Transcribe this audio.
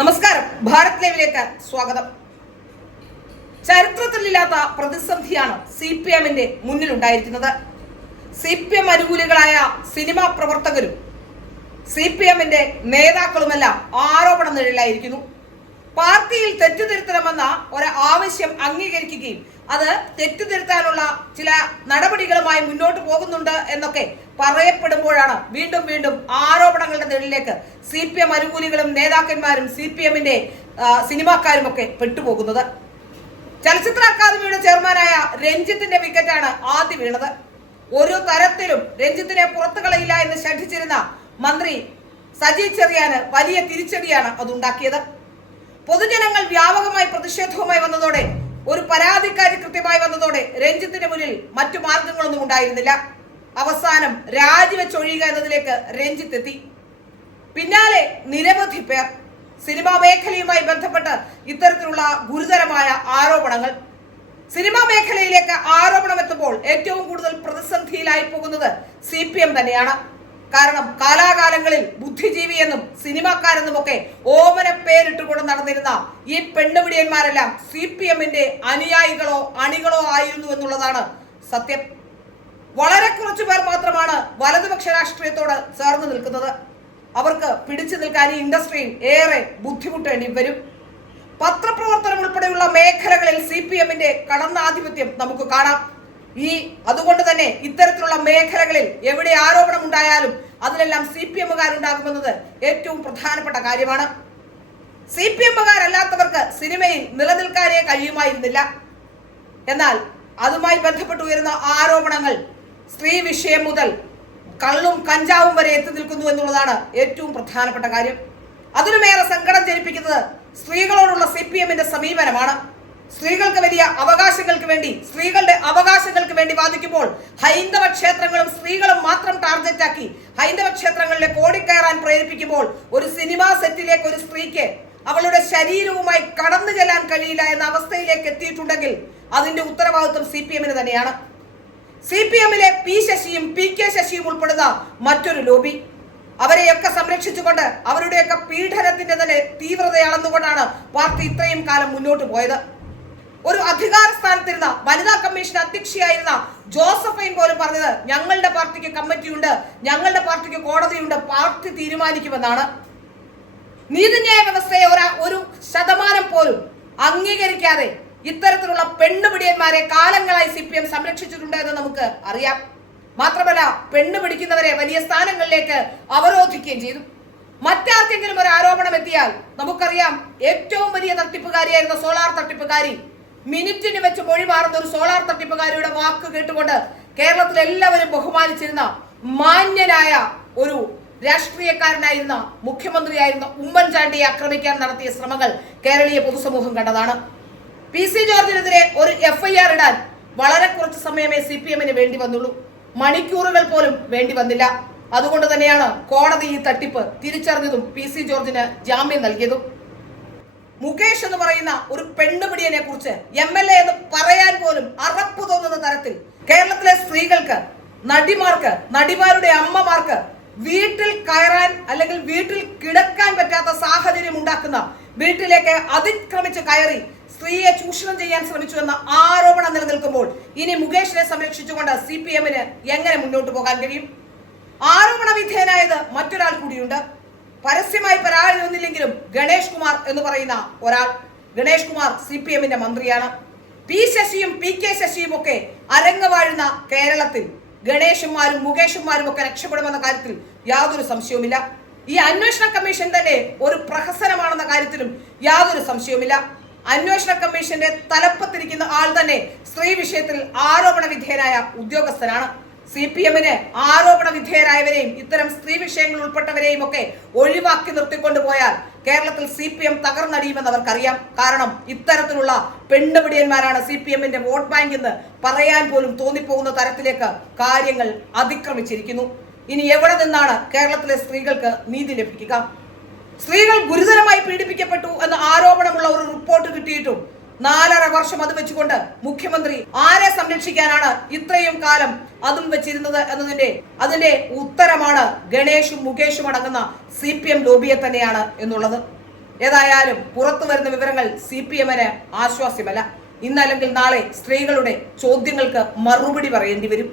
നമസ്കാരം. ഭാരത് ലൈവിലേക്ക് സ്വാഗതം. ചരിത്രത്തിലില്ലാത്ത പ്രതിസന്ധിയാണ് CPM-ന്റെ മുന്നിലുണ്ടായിരിക്കുന്നത്. CPM അനുകൂലികളായ സിനിമാ പ്രവർത്തകരും CPM-ന്റെ നേതാക്കളുമെല്ലാം ആരോപണ നിഴലിലായിരിക്കുന്നു. പാർട്ടിയിൽ തെറ്റുതിരുത്തണമെന്ന ഒരു ആവശ്യം അംഗീകരിക്കുകയും അത് തെറ്റുതിരുത്താനുള്ള ചില നടപടികളുമായി മുന്നോട്ട് പോകുന്നുണ്ട് എന്നൊക്കെ പറയപ്പെടുമ്പോഴാണ് വീണ്ടും വീണ്ടും ആരോപണങ്ങളുടെ നിഴലിലേക്ക് CPM അനുകൂലികളും നേതാക്കന്മാരും CPM-ന്റെ സിനിമാക്കാരും ഒക്കെ പെട്ടുപോകുന്നത്. ചലച്ചിത്ര അക്കാദമിയുടെ ചെയർമാനായ രഞ്ജിത്തിന്റെ വിക്കറ്റാണ് ആദ്യം വീണത്. ഒരു തരത്തിലും രഞ്ജിത്തിനെ പുറത്തു കളയില്ല എന്ന് ശഠിച്ചിരുന്ന മന്ത്രി സജി ചെറിയാന് വലിയ തിരിച്ചടിയാണ് അതുണ്ടാക്കിയത്. പൊതുജനങ്ങൾ വ്യാപകമായി പ്രതിഷേധവുമായി വന്നതോടെ, ഒരു പരാതിക്കാരി കൃത്യമായി വന്നതോടെ രഞ്ജിത്തിന്റെ മുന്നിൽ മറ്റു മാർഗങ്ങളൊന്നും ഉണ്ടായിരുന്നില്ല. അവസാനം രാജിവെച്ചൊഴിയുക എന്നതിലേക്ക് രഞ്ജിത്ത് എത്തി. പിന്നാലെ നിരവധി പേർ സിനിമാ മേഖലയുമായി ബന്ധപ്പെട്ട് ഇത്തരത്തിലുള്ള ഗുരുതരമായ ആരോപണങ്ങൾ. സിനിമാ മേഖലയിലേക്ക് ആരോപണം എത്തുമ്പോൾ ഏറ്റവും കൂടുതൽ പ്രതിസന്ധിയിലായി പോകുന്നത് CPM തന്നെയാണ്. കാരണം കാലാകാലങ്ങളിൽ ബുദ്ധിജീവി എന്നും സിനിമാക്കാരെന്നും ഒക്കെ ഓമന പേരിട്ടുകൊണ്ട് നടന്നിരുന്ന ഈ പെണ്ണുപിടിയന്മാരെല്ലാം CPM-ന്റെ അനുയായികളോ അണികളോ ആയിരുന്നു എന്നുള്ളതാണ് സത്യം. വളരെ കുറച്ചു പേർ മാത്രമാണ് വലതുപക്ഷ രാഷ്ട്രീയത്തോട് ചേർന്ന് നിൽക്കുന്നത്. അവർക്ക് പിടിച്ചു നിൽക്കാൻ ഈ ഇൻഡസ്ട്രിയിൽ ഏറെ ബുദ്ധിമുട്ടേണ്ടി വരും. പത്രപ്രവർത്തനം ഉൾപ്പെടെയുള്ള മേഖലകളിൽ CPM-ന്റെ കടന്നാധിപത്യം നമുക്ക് കാണാം. അതുകൊണ്ട് തന്നെ ഇത്തരത്തിലുള്ള മേഖലകളിൽ എവിടെ ആരോപണം ഉണ്ടായാലും അതിലെല്ലാം CPM-കാരുണ്ടാകുമെന്നത് ഏറ്റവും പ്രധാനപ്പെട്ട കാര്യമാണ്. CPM-കാരല്ലാത്തവർക്ക് സിനിമയിൽ നിലനിൽക്കാനേ കഴിയുമായിരുന്നില്ല. എന്നാൽ അതുമായി ബന്ധപ്പെട്ട് ഉയരുന്ന ആരോപണങ്ങൾ സ്ത്രീ വിഷയം മുതൽ കള്ളും കഞ്ചാവും വരെ എത്തി നിൽക്കുന്നു എന്നുള്ളതാണ് ഏറ്റവും പ്രധാനപ്പെട്ട കാര്യം. അതിനുമേറെ സങ്കടം ജനിപ്പിക്കുന്നത് സ്ത്രീകളോടുള്ള CPM-ന്റെ സമീപനമാണ്. സ്ത്രീകൾക്ക് വലിയ അവകാശങ്ങൾക്ക് വേണ്ടി, സ്ത്രീകളുടെ അവകാശങ്ങൾക്ക് വേണ്ടി വാദിക്കുമ്പോൾ ഹൈന്ദവ ക്ഷേത്രങ്ങളും സ്ത്രീകളും മാത്രം ടാർഗറ്റാക്കി ഹൈന്ദവ ക്ഷേത്രങ്ങളിലേക്ക് ഓടിക്കയറാൻ പ്രേരിപ്പിക്കുമ്പോൾ ഒരു സിനിമാ സെറ്റിലേക്ക് ഒരു സ്ത്രീക്ക് അവളുടെ ശരീരവുമായി കടന്നു ചെല്ലാൻ കഴിയില്ല എന്ന അവസ്ഥയിലേക്ക് എത്തിയിട്ടുണ്ടെങ്കിൽ അതിന്റെ ഉത്തരവാദിത്വം CPM-ന് തന്നെയാണ്. CPM-ലെ P ശശിയും PK ശശിയും ഉൾപ്പെടുന്ന മറ്റൊരു ലോബി, അവരെയൊക്കെ സംരക്ഷിച്ചുകൊണ്ട് അവരുടെയൊക്കെ പീഡനത്തിന്റെ തന്നെ തീവ്രത അളന്നുകൊണ്ടാണ് പാർട്ടി ഇത്രയും കാലം മുന്നോട്ട് പോയത്. ഒരു അധികാര സ്ഥാനത്തിരുന്ന വനിതാ കമ്മീഷൻ അധ്യക്ഷയായിരുന്ന ജോസഫൈൻ പോലും പറഞ്ഞത് ഞങ്ങളുടെ പാർട്ടിക്ക് കമ്മിറ്റിയുണ്ട്, ഞങ്ങളുടെ പാർട്ടിക്ക് കോടതിയുണ്ട്, പാർട്ടി തീരുമാനിക്കുമെന്നാണ്. നീതിന്യായ വ്യവസ്ഥയെ ഒരു ശതമാനം പോലും അംഗീകരിക്കാതെ ഇത്തരത്തിലുള്ള പെണ്ണുപിടിയന്മാരെ കാലങ്ങളായി CPM സംരക്ഷിച്ചിട്ടുണ്ട് എന്ന് നമുക്ക് അറിയാം. മാത്രമല്ല, പെണ്ണുപിടിക്കുന്നവരെ വലിയ സ്ഥാനങ്ങളിലേക്ക് അവരോധിക്കുകയും ചെയ്തു. മറ്റാർക്കെങ്കിലും ഒരു ആരോപണം എത്തിയാൽ നമുക്കറിയാം, ഏറ്റവും വലിയ തട്ടിപ്പുകാരിയായിരുന്ന സോളാർ തട്ടിപ്പുകാരി, മിനിറ്റിന് വെച്ച് മൊഴി മാറുന്ന ഒരു സോളാർ തട്ടിപ്പുകാരിയുടെ വാക്ക് കേട്ടുകൊണ്ട് കേരളത്തിൽ എല്ലാവരും ബഹുമാനിച്ചിരുന്ന മാന്യനായ ഒരു രാഷ്ട്രീയക്കാരനായിരുന്ന മുഖ്യമന്ത്രിയായിരുന്ന ഉമ്മൻചാണ്ടിയെ ആക്രമിക്കാൻ നടത്തിയ ശ്രമങ്ങൾ കേരളീയ പൊതുസമൂഹം കണ്ടതാണ്. PC ജോർജിനെതിരെ ഒരു FIR ഇടാൻ വളരെ കുറച്ച് സമയമേ CPM-ന് വേണ്ടി വന്നുള്ളൂ. മണിക്കൂറുകൾ പോലും വേണ്ടി വന്നില്ല. അതുകൊണ്ട് തന്നെയാണ് കോടതി ഈ തട്ടിപ്പ് തിരിച്ചറിഞ്ഞതും PC ജോർജിന് ജാമ്യം നൽകിയതും. മുകേഷ് എന്ന് പറയുന്ന ഒരു പെണ്ണുപിടിയനെ കുറിച്ച് MLA എന്ന് പറയാൻ പോലും അറപ്പ് തോന്നുന്ന തരത്തിൽ കേരളത്തിലെ സ്ത്രീകൾക്ക്, നടിമാർക്ക്, നടിമാരുടെ അമ്മമാർക്ക് വീട്ടിൽ കയറാൻ അല്ലെങ്കിൽ വീട്ടിൽ കിടക്കാൻ പറ്റാത്ത സാഹചര്യം ഉണ്ടാക്കുന്ന, വീട്ടിലേക്ക് അതിക്രമിച്ച് കയറി സ്ത്രീയെ ചൂഷണം ചെയ്യാൻ ശ്രമിച്ചു എന്ന ആരോപണം നിലനിൽക്കുമ്പോൾ ഇനി മുകേഷിനെ സംരക്ഷിച്ചുകൊണ്ട് CPM-ന് എങ്ങനെ മുന്നോട്ട് പോകാൻ കഴിയും? ആരോപണ വിധേയനായത് മറ്റൊരാൾ കൂടിയുണ്ട്. പരസ്യമായി പരാതി ഒന്നില്ലെങ്കിലും ഗണേഷ് കുമാർ എന്ന് പറയുന്ന ഒരാൾ. ഗണേഷ് കുമാർ CPM-ന്റെ മന്ത്രിയാണ്. P ശശിയും PK ശശിയും ഒക്കെ അരങ്ങവാഴുന്ന കേരളത്തിൽ ഗണേഷുമാരും മുകേഷുമാരും ഒക്കെ രക്ഷപ്പെടുമെന്ന കാര്യത്തിൽ യാതൊരു സംശയവുമില്ല. ഈ അന്വേഷണ കമ്മീഷൻ തന്നെ ഒരു പ്രഹസനമാണെന്ന കാര്യത്തിലും യാതൊരു സംശയവുമില്ല. അന്വേഷണ കമ്മീഷന്റെ തലപ്പത്തിരിക്കുന്ന ആൾ തന്നെ സ്ത്രീ വിഷയത്തിൽ ആരോപണ വിധേയനായ ഉദ്യോഗസ്ഥനാണ്. CPM-ന് ആരോപണ വിധേയരായവരെയും ഇത്തരം സ്ത്രീ വിഷയങ്ങൾ ഉൾപ്പെട്ടവരെയും ഒക്കെ ഒഴിവാക്കി നിർത്തിക്കൊണ്ടുപോയാൽ കേരളത്തിൽ CPM തകർന്നടിയുമെന്ന് അവർക്കറിയാം. കാരണം ഇത്തരത്തിലുള്ള പെണ്ണുപിടിയന്മാരാണ് CPM-ന്റെ വോട്ട് ബാങ്ക് എന്ന് പറയാൻ പോലും തോന്നിപ്പോകുന്ന തരത്തിലേക്ക് കാര്യങ്ങൾ അതിക്രമിച്ചിരിക്കുന്നു. ഇനി എവിടെ നിന്നാണ് കേരളത്തിലെ സ്ത്രീകൾക്ക് നീതി ലഭിക്കുക? സ്ത്രീകൾ ഗുരുതരമായി പീഡിപ്പിക്കപ്പെട്ടു എന്ന ആരോപണമുള്ള ഒരു റിപ്പോർട്ട് കിട്ടിയിട്ടും 4.5 വർഷം അത് വെച്ചുകൊണ്ട് മുഖ്യമന്ത്രി ആരെ സംരക്ഷിക്കാനാണ് ഇത്രയും കാലം അതും വെച്ചിരുന്നത് അതിന്റെ ഉത്തരമാണ് ഗണേഷും മുകേഷും അടങ്ങുന്ന CPM ലോബിയെ തന്നെയാണ് എന്നുള്ളത്. ഏതായാലും പുറത്തു വരുന്ന വിവരങ്ങൾ CPM-ന് ആശ്വാസ്യമല്ല. ഇന്നല്ലെങ്കിൽ നാളെ സ്ത്രീകളുടെ ചോദ്യങ്ങൾക്ക് മറുപടി പറയേണ്ടി വരും.